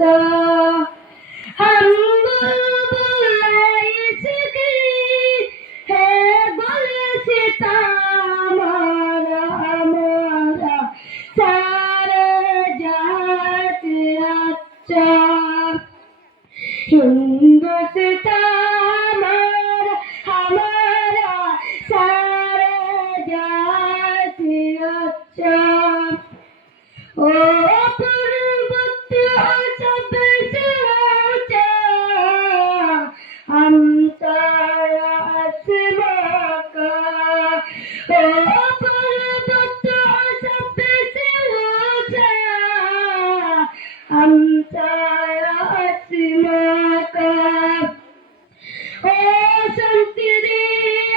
अच्छा हम बुलबुल इसकी है गुलसिता हमारा हमारा सारे जात अच्छा हिंदुस्तान हमारा हमारा सारे जात अच्छा ओ पर्वत सबसे ऊंचा हम सारा आसमां का ओ पर्वत सबसे ऊंचा हम सारा आसमां का ओ संतरी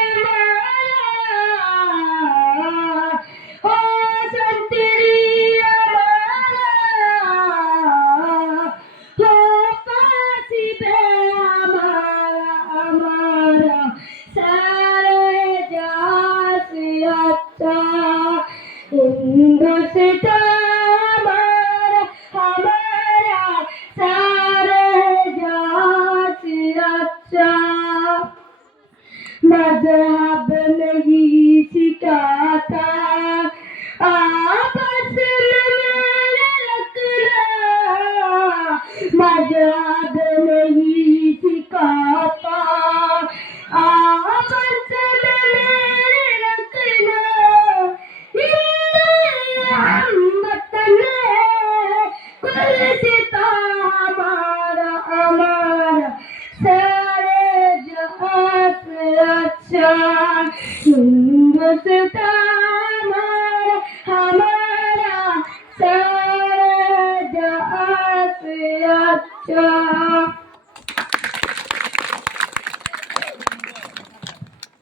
हमारा ओ संतरी हिंदुस्तान हमारा सारे जात अच्छा मजहब नहीं सिखाता आपस में मेरे रखना मजहब नहीं सिखाता आपस में मेरे रखना हम वतन गुलसिता हमारा हमारा सारे जहां से अच्छा हिंदुस्तान हमारा सारे जहां से अच्छा